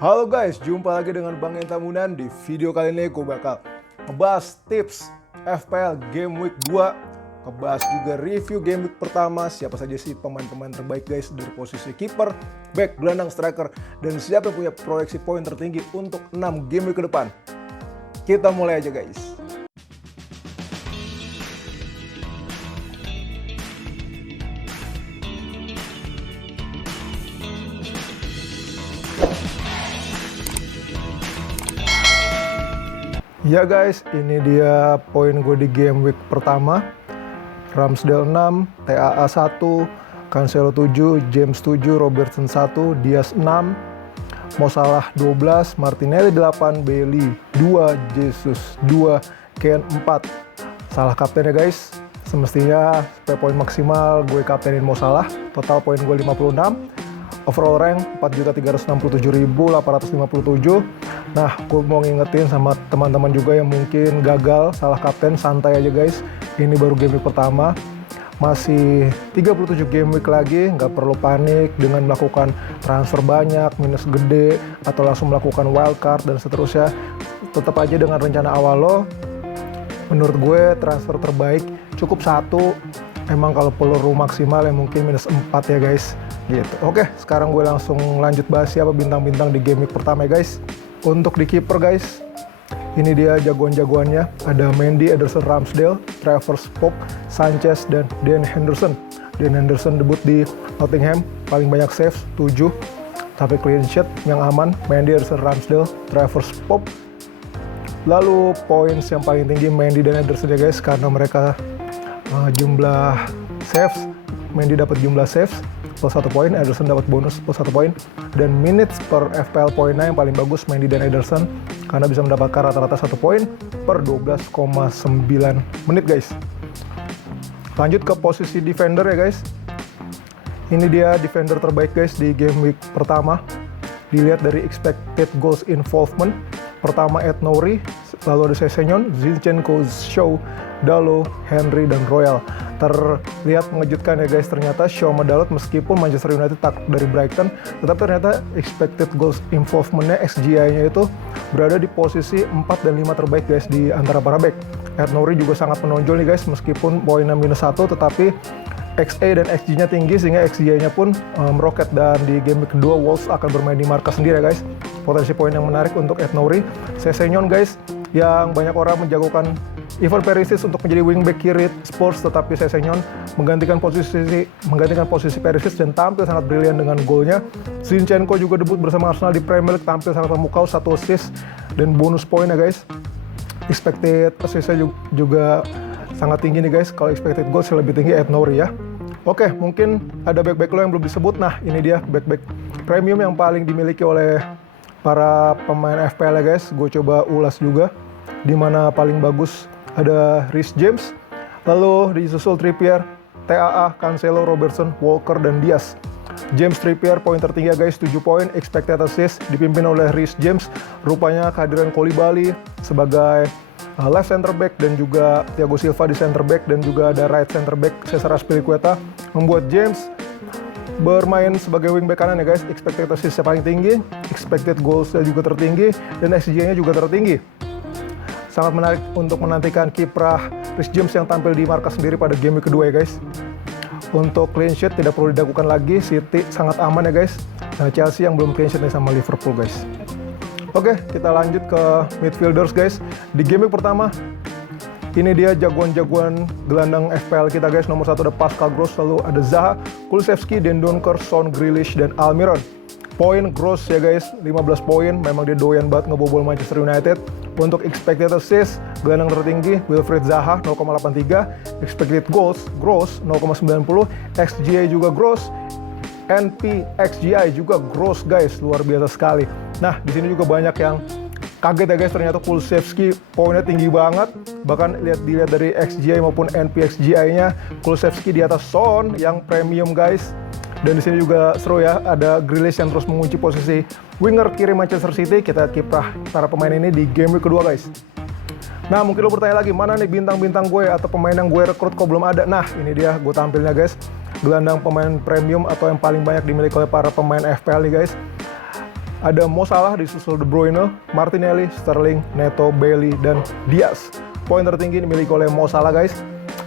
Halo guys, jumpa lagi dengan Bang Entamunan. Di video kali ini gue bakal ngebahas tips FPL Game Week 2, ngebahas juga review Game Week pertama, siapa saja sih pemain-pemain terbaik guys dari posisi kiper, back, gelandang, striker, dan siapa yang punya proyeksi poin tertinggi untuk 6 Game Week ke depan. Kita mulai aja guys. Ya guys, ini dia poin gue di game week pertama. Ramsdale 6, TAA 1, Cancelo 7, James 7, Robertson 1, Diaz 6, Mo Salah 12, Martinelli 8, Bailey 2, Jesus 2, Kane 4. Salah kapten ya guys. Semestinya supaya poin maksimal gue kaptenin Mo Salah. Total poin gue 56. Overall rank 4.367.857. Nah, gue mau ngingetin sama teman-teman juga yang mungkin gagal salah kapten, santai aja guys. Ini baru game week pertama. Masih 37 game week lagi, nggak perlu panik dengan melakukan transfer banyak, minus gede, atau langsung melakukan wildcard dan seterusnya. Tetap aja dengan rencana awal lo, menurut gue transfer terbaik cukup 1. Emang kalau peluru maksimal ya mungkin minus 4 ya guys. Gitu. Oke, sekarang gue langsung lanjut bahas siapa bintang-bintang di game week pertama ya guys. Untuk di kiper guys, ini dia jagoan-jagoannya. Ada Mendy, Ederson, Ramsdale, Travers, Pope, Sanchez, dan Dan Henderson. Dan Henderson debut di Nottingham, paling banyak saves 7, tapi clean sheet yang aman. Mendy, Ederson, Ramsdale, Travers, Pope. Lalu points yang paling tinggi Mendy dan Ederson ya guys, karena mereka jumlah saves. Mendy dapat jumlah saves plus 1 poin, Ederson dapat bonus plus 1 poin, dan minutes per FPL poinnya yang paling bagus Mendy dan Ederson karena bisa mendapatkan rata-rata 1 poin per 12,9 menit guys. Lanjut ke posisi defender ya guys. Ini dia defender terbaik guys di game week pertama. Dilihat dari expected goals involvement. Pertama Ed Nouri, lalu ada Sessegnon, Zinchenko, Shaw, Dalot, Henry, dan Royal. Terlihat mengejutkan ya guys, ternyata Shaw sama Dalot meskipun Manchester United tak dari Brighton, tetapi ternyata expected goals involvement-nya, XGI-nya itu berada di posisi 4 dan 5 terbaik guys di antara para back. Ed Nouri juga sangat menonjol nih guys, meskipun poinnya minus 1, tetapi XA dan XG-nya tinggi sehingga XGI-nya pun meroket, dan di game week kedua Wolves akan bermain di markas sendiri ya guys. Potensi poin yang menarik untuk Ed Nouri. Sessegnon guys, yang banyak orang menjagokan Ivan Perisic untuk menjadi wingback kiri Spurs, tetapi Sessegnon menggantikan posisi Perisic dan tampil sangat brilian dengan golnya. Zinchenko juga debut bersama Arsenal di Premier League, tampil sangat memukau, 1 assist dan bonus poin ya guys. Expected assist-nya juga sangat tinggi nih guys. Kalau expected goals lebih tinggi Ed Nouri ya. Oke, mungkin ada back-back lo yang belum disebut. Nah, ini dia back-back premium yang paling dimiliki oleh para pemain FPL ya guys. Gue coba ulas juga. Di mana paling bagus ada Reece James, lalu disusul Trippier, TAA, Cancelo, Robertson, Walker, dan Diaz. James Trippier poin tertinggi ya guys, 7 poin, expected assist dipimpin oleh Reece James. Rupanya kehadiran Koulibaly sebagai left center back dan juga Thiago Silva di center back dan juga ada right center back Cesar Azpilicueta membuat James bermain sebagai wingback kanan ya guys. Expected assist-nya paling tinggi, expected goals-nya juga tertinggi, dan XG-nya juga tertinggi. Sangat menarik untuk menantikan kiprah Reece James yang tampil di markas sendiri pada game week kedua ya guys. Untuk clean sheet tidak perlu diragukan lagi, City sangat aman ya guys. Nah, Chelsea yang belum clean sheet nih sama Liverpool guys. Oke, kita lanjut ke midfielders guys. Di game week pertama, ini dia jagoan-jagoan gelandang FPL kita guys. Nomor 1 ada Pascal Gross, lalu ada Zaha, Kulusevski, Dendonker, Son, Grealish, dan Almiron. Poin Gross ya guys, 15 poin. Memang dia doyan banget ngebobol Manchester United. Untuk expected assist, gelandang tertinggi Wilfried Zaha 0,83. Expected goals, Gross 0,90. XGI juga Gross. NP XGI juga Gross guys, luar biasa sekali. Nah, di sini juga banyak yang kaget ya guys, ternyata Kulusevski poinnya tinggi banget. Bahkan dilihat dari XGI maupun NP XGI-nya, Kulusevski di atas Son yang premium guys. Dan di sini juga seru ya, ada Grealish yang terus mengunci posisi winger kiri Manchester City. Kita kiprah para pemain ini di game week kedua guys. Nah, mungkin lo bertanya lagi, mana nih bintang-bintang gue atau pemain yang gue rekrut kok belum ada? Nah, ini dia gue tampilnya guys. Gelandang pemain premium atau yang paling banyak dimiliki oleh para pemain FPL nih guys. Ada Mo Salah disusul De Bruyne, Martinelli, Sterling, Neto, Bailey, dan Diaz. Poin tertinggi dimiliki oleh Mo Salah guys.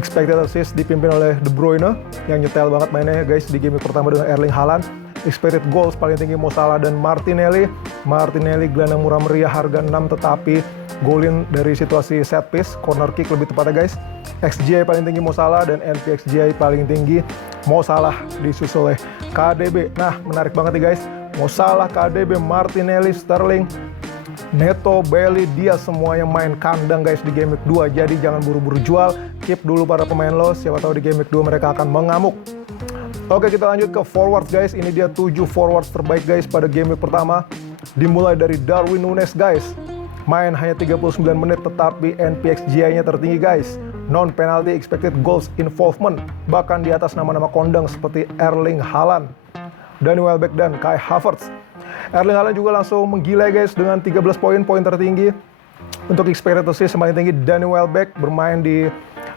Expected assist dipimpin oleh De Bruyne yang nyetel banget mainnya guys di game pertama dengan Erling Haaland. Expected goals paling tinggi Mo Salah dan Martinelli. Martinelli gelandang murah meriah harga 6 tetapi golin dari situasi set piece, corner kick lebih tepatnya guys. XGI paling tinggi Mo Salah dan NPXGI paling tinggi Mo Salah disusul oleh KDB. Nah, menarik banget nih guys. Mo Salah, KDB, Martinelli, Sterling, Neto, Bailey, dia semua yang main kandang guys di game week 2. Jadi jangan buru-buru jual, keep dulu para pemain lo, siapa tahu di game week 2 mereka akan mengamuk. Oke, kita lanjut ke forwards guys. Ini dia 7 forwards terbaik guys pada game week pertama. Dimulai dari Darwin Núñez guys. Main hanya 39 menit tetapi NPXGI-nya tertinggi guys. Non penalty expected goals involvement bahkan di atas nama-nama kondang seperti Erling Haaland, Danny Welbeck dan Kai Havertz. Erling Haaland juga langsung menggila guys dengan 13 poin tertinggi. Untuk expected assist yang paling tinggi Danny Welbeck bermain di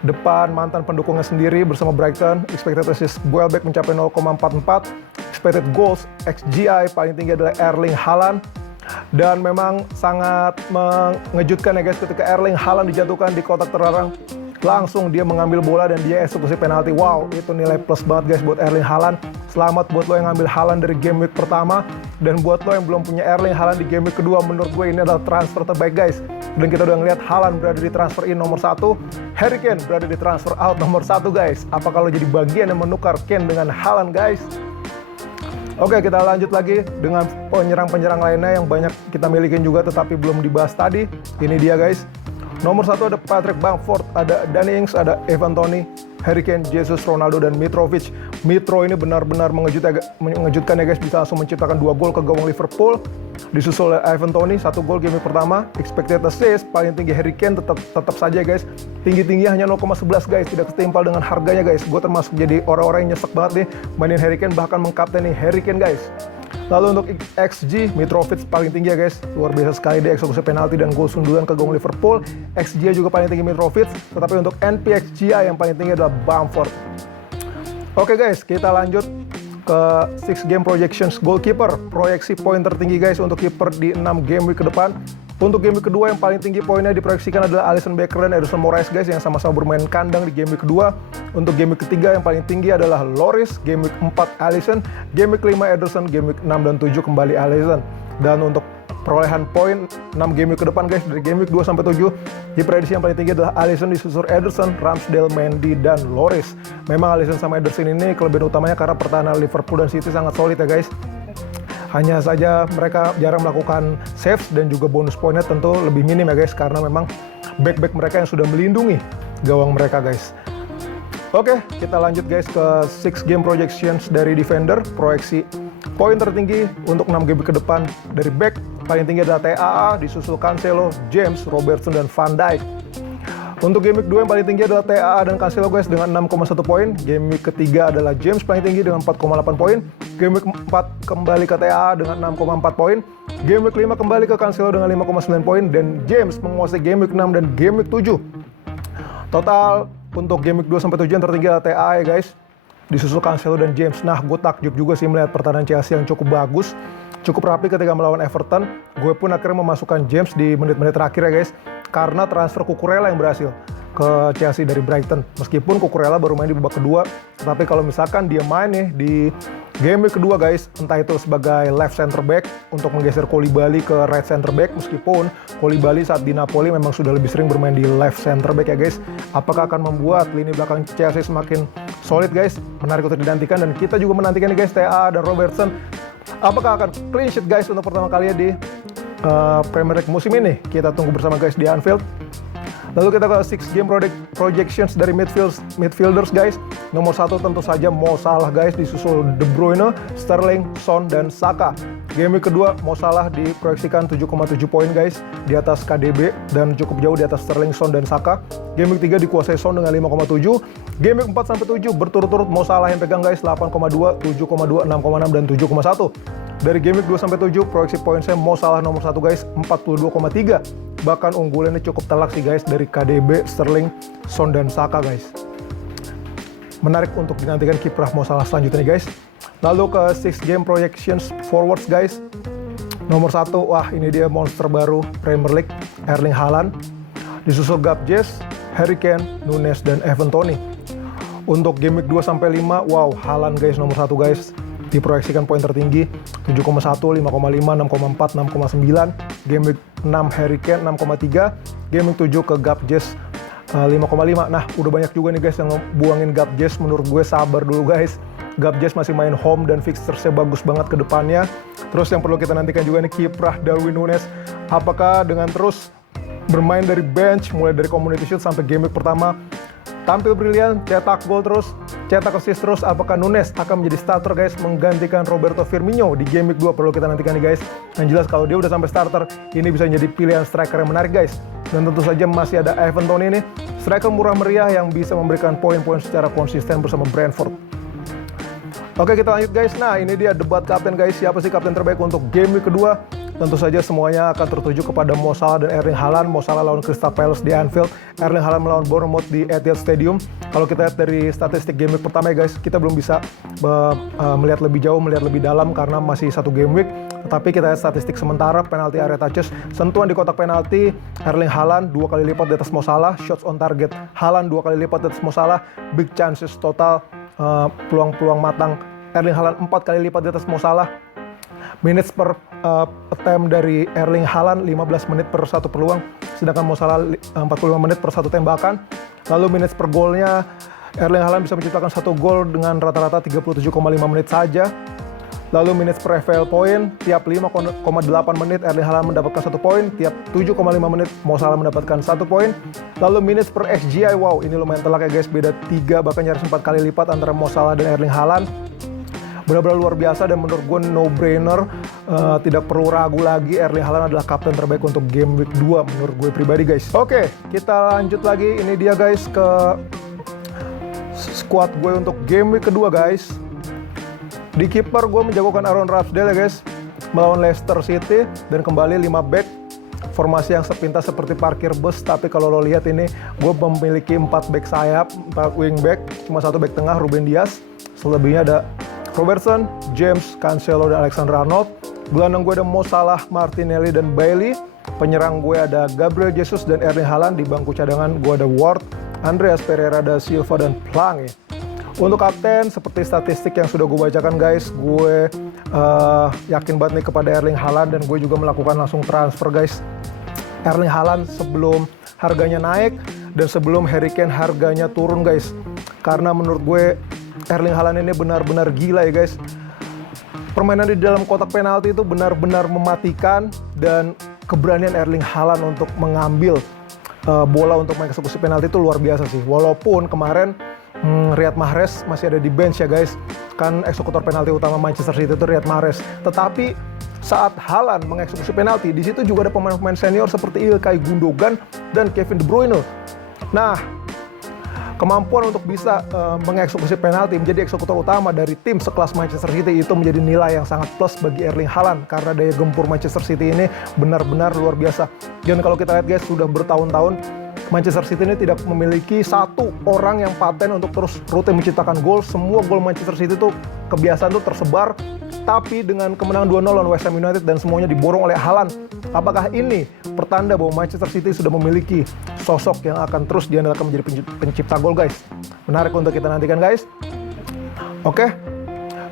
depan mantan pendukungnya sendiri bersama Brighton. Expected assist Welbeck mencapai 0,44. Expected goals XGI paling tinggi adalah Erling Haaland. Dan memang sangat mengejutkan ya guys ketika Erling Haaland dijatuhkan di kotak terlarang. Langsung dia mengambil bola dan dia eksekusi penalti. Wow, itu nilai plus banget guys buat Erling Haaland. Selamat buat lo yang ngambil Haaland dari game week pertama. Dan buat lo yang belum punya Erling Haaland di game week kedua, menurut gue ini adalah transfer terbaik guys. Dan kita udah ngeliat Haaland berada di transfer in nomor 1, Harry Kane berada di transfer out nomor 1 guys. Apakah lo jadi bagian yang menukar Kane dengan Haaland guys? Oke, kita lanjut lagi dengan penyerang-penyerang lainnya yang banyak kita milikin juga tetapi belum dibahas tadi. Ini dia guys. Nomor 1 ada Patrick Bamford, ada Danny Ings, ada Ivan Toney, Harry Kane, Jesus, Ronaldo, dan Mitrovic. Mitro ini benar-benar mengejutkan ya guys, bisa langsung menciptakan 2 gol ke gawang Liverpool. Disusul oleh Ivan Toney, 1 gol game pertama. Expected assist paling tinggi Harry Kane tetap saja guys. Tinggi-tingginya hanya 0,11 guys, tidak setimpal dengan harganya guys. Gue termasuk jadi orang-orang yang nyesek banget nih mainin Harry Kane, bahkan mengkapteni Harry Kane guys. Lalu untuk XG, Mitrovic paling tinggi ya guys. Luar biasa sekali dia eksekusi penalti dan gol sundulan ke gawang Liverpool. XG juga paling tinggi Mitrovic, tetapi untuk NPXGI yang paling tinggi adalah Bamford. Oke guys, kita lanjut ke 6 game projections goalkeeper. Proyeksi poin tertinggi guys untuk kiper di 6 game week ke depan. Untuk game week kedua yang paling tinggi poinnya diproyeksikan adalah Alisson Becker dan Edson Moraes guys yang sama-sama bermain kandang di game week kedua. Untuk game week ketiga yang paling tinggi adalah Lloris, game week 4 Alisson, game week 5 Ederson, game week 6 dan 7 kembali Alisson. Dan untuk perolehan poin 6 game week ke depan guys dari game week 2 sampai 7 diprediksi yang paling tinggi adalah Alisson disusul Ederson, Ramsdale, Mendy dan Lloris. Memang Alisson sama Ederson ini kelebihan utamanya karena pertahanan Liverpool dan City sangat solid ya guys. Hanya saja mereka jarang melakukan saves dan juga bonus poinnya tentu lebih minim ya guys karena memang back-back mereka yang sudah melindungi gawang mereka guys. Oke, kita lanjut guys ke 6 game projections dari defender. Proyeksi poin tertinggi untuk 6 game ke depan dari back paling tinggi adalah TAA disusul Cancelo, James, Robertson dan Van Dijk. Untuk game week 2 yang paling tinggi adalah TAA dan Cancelo guys dengan 6,1 poin. Game week ketiga adalah James paling tinggi dengan 4,8 poin. Game week 4 kembali ke TAA dengan 6,4 poin. Game week 5 kembali ke Cancelo dengan 5,9 poin. Dan James menguasai game week 6 dan game week 7. Total untuk game week 2 sampai 7 yang tertinggi adalah TAA ya guys. Disusul Cancelo dan James. Nah, gue takjub juga sih melihat pertahanan Chelsea yang cukup bagus. Cukup rapi ketika melawan Everton. Gue pun akhirnya memasukkan James di menit-menit terakhir ya guys. Karena transfer Cucurella yang berhasil ke Chelsea dari Brighton. Meskipun Cucurella baru main di babak kedua, tapi kalau misalkan dia main nih di game week kedua guys, entah itu sebagai left center back untuk menggeser Koulibaly ke right center back, meskipun Koulibaly saat di Napoli memang sudah lebih sering bermain di left center back ya guys. Apakah akan membuat lini belakang Chelsea semakin solid guys? Menarik untuk dinantikan dan kita juga menantikan nih guys TAA dan Robertson. Apakah akan clean sheet guys untuk pertama kalinya di Premier League musim ini? Kita tunggu bersama guys di Anfield. Lalu kita ke 6 game projections dari midfielders guys. Nomor 1 tentu saja Mo Salah guys, disusul De Bruyne, Sterling, Son, dan Saka. Game week kedua Mo Salah diproyeksikan 7,7 poin guys, di atas KDB dan cukup jauh di atas Sterling, Son, dan Saka. Game week 3 dikuasai Son dengan 5,7. Game week 4 sampai 7 berturut-turut Mo Salah yang pegang guys, 8,2, 7,2, 6,6 dan 7,1. Dari game week 2 sampai 7 proyeksi poin saya Mo Salah nomor 1 guys, 42,3. Bahkan unggulannya cukup telak sih guys dari KDB, Sterling, Son, dan Saka guys. Menarik untuk dinantikan kiprah Mo Salah selanjutnya nih guys. Lalu ke 6 game projections forwards guys. Nomor 1, wah ini dia monster baru Premier League, Erling Haaland. Disusul Gabjes, Harry Kane, Nunes, dan Ivan Toney. Untuk game week 2-5, wow, Haaland guys nomor 1 guys. Diproyeksikan poin tertinggi 7,1, 5,5, 6,4, 6,9. Game week 6 Harry Kane 6,3. Game week 7 ke Gabjes 5,5. Nah, udah banyak juga nih guys yang buangin Gabjes. Menurut gue sabar dulu guys. Gabjes masih main home dan fixturesnya bagus banget ke depannya. Terus yang perlu kita nantikan juga nih kiprah Darwin Nunes. Apakah dengan terus bermain dari bench, mulai dari community shield sampai game week pertama, tampil brilian, cetak gol terus, cetak assist terus, apakah Nunes akan menjadi starter guys, menggantikan Roberto Firmino di game week 2? Perlu kita nantikan nih guys. Yang jelas kalau dia udah sampai starter, ini bisa menjadi pilihan striker yang menarik guys. Dan tentu saja masih ada Ivan Toney nih, striker murah meriah yang bisa memberikan poin-poin secara konsisten bersama Brentford. Oke, kita lanjut guys. Nah, ini dia debat kapten guys. Siapa sih kapten terbaik untuk game week kedua? Tentu saja semuanya akan tertuju kepada Mo Salah dan Erling Haaland. Mo Salah lawan Crystal Palace di Anfield, Erling Haaland melawan Bournemouth di Etihad Stadium. Kalau kita lihat dari statistik game week pertama ya guys, kita belum bisa melihat lebih jauh, melihat lebih dalam karena masih satu game week. Tetapi kita lihat statistik sementara, penalti area touches, sentuhan di kotak penalti, Erling Haaland 2 kali lipat di atas Mo Salah, shots on target Haaland 2 kali lipat di atas Mo Salah, big chances total, peluang-peluang matang Erling Haaland 4 kali lipat di atas Mo Salah. Minutes per attempt dari Erling Haaland 15 menit per satu peluang, sedangkan Mo Salah 45 menit per satu tembakan. Lalu minutes per golnya, Erling Haaland bisa menciptakan satu gol dengan rata-rata 37,5 menit saja. Lalu minutes per FPL point, tiap 5,8 menit Erling Haaland mendapatkan 1 poin, tiap 7,5 menit Mo Salah mendapatkan 1 poin. Lalu minutes per XGI, wow ini lumayan telak ya guys, beda 3 bahkan nyaris 4 kali lipat antara Mo Salah dan Erling Haaland. Benar-benar luar biasa dan menurut gue no-brainer, tidak perlu ragu lagi, Erling Haaland adalah kapten terbaik untuk game week 2 menurut gue pribadi guys. Oke, kita lanjut lagi, ini dia guys ke squad gue untuk game week kedua guys. Di kiper gue menjagokan Aaron Ramsdale ya guys, melawan Leicester City dan kembali 5 back. Formasi yang sepintas seperti parkir bus, tapi kalau lo lihat ini gue memiliki 4 back sayap, 4 wing back, cuma 1 back tengah Ruben Dias, selebihnya ada Robertson, James, Cancelo, dan Alexander-Arnold. Gelandang gue ada Mo Salah, Martinelli, dan Bailey. Penyerang gue ada Gabriel Jesus dan Erling Haaland. Di bangku cadangan gue ada Ward, Andreas Pereira da Silva, dan Plange. Untuk kapten, seperti statistik yang sudah gue bacakan guys, gue yakin banget nih kepada Erling Haaland dan gue juga melakukan langsung transfer guys. Erling Haaland sebelum harganya naik dan sebelum Harry Kane harganya turun guys. Karena menurut gue Erling Haaland ini benar-benar gila ya guys. Permainan di dalam kotak penalti itu benar-benar mematikan dan keberanian Erling Haaland untuk mengambil bola untuk mengeksekusi penalti itu luar biasa sih. Walaupun kemarin Riyad Mahrez masih ada di bench ya guys. Kan eksekutor penalti utama Manchester City itu Riyad Mahrez. Tetapi saat Haaland mengeksekusi penalti, di situ juga ada pemain-pemain senior seperti Ilkay Gundogan dan Kevin De Bruyne. Nah, kemampuan untuk bisa mengeksekusi penalti menjadi eksekutor utama dari tim sekelas Manchester City itu menjadi nilai yang sangat plus bagi Erling Haaland karena daya gempur Manchester City ini benar-benar luar biasa. Dan kalau kita lihat guys, sudah bertahun-tahun Manchester City ini tidak memiliki satu orang yang paten untuk terus rutin menciptakan gol. Semua gol Manchester City itu kebiasaan itu tersebar, tapi dengan kemenangan 2-0 lawan West Ham United dan semuanya diborong oleh Haaland. Apakah ini pertanda bahwa Manchester City sudah memiliki sosok yang akan terus diandalkan menjadi pencipta gol guys? Menarik untuk kita nantikan guys. Oke,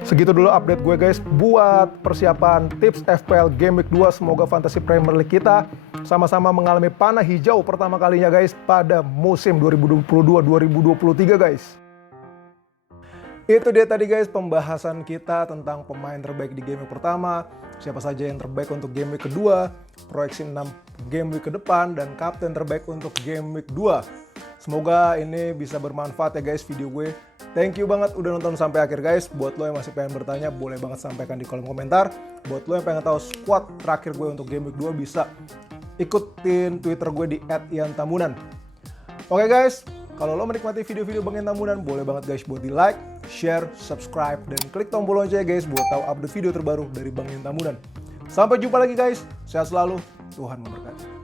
segitu dulu update gue guys buat persiapan tips FPL Game Week 2. Semoga Fantasy Premier League kita sama-sama mengalami panah hijau pertama kalinya guys pada musim 2022-2023 guys. Itu dia tadi guys pembahasan kita tentang pemain terbaik di game week pertama, siapa saja yang terbaik untuk game week kedua, proyeksi 6 game week ke depan, dan kapten terbaik untuk game week 2. Semoga ini bisa bermanfaat ya guys video gue. Thank you banget udah nonton sampai akhir guys. Buat lo yang masih pengen bertanya, boleh banget sampaikan di kolom komentar. Buat lo yang pengen tahu squad terakhir gue untuk game week 2, bisa ikutin Twitter gue di @iantamunan. Oke guys, kalau lo menikmati video-video Bang Ian Tamunan, boleh banget guys buat di like, share, subscribe, dan klik tombol lonceng guys buat tahu update video terbaru dari Bang Ian Tamunan. Sampai jumpa lagi guys, sehat selalu, Tuhan memberkati.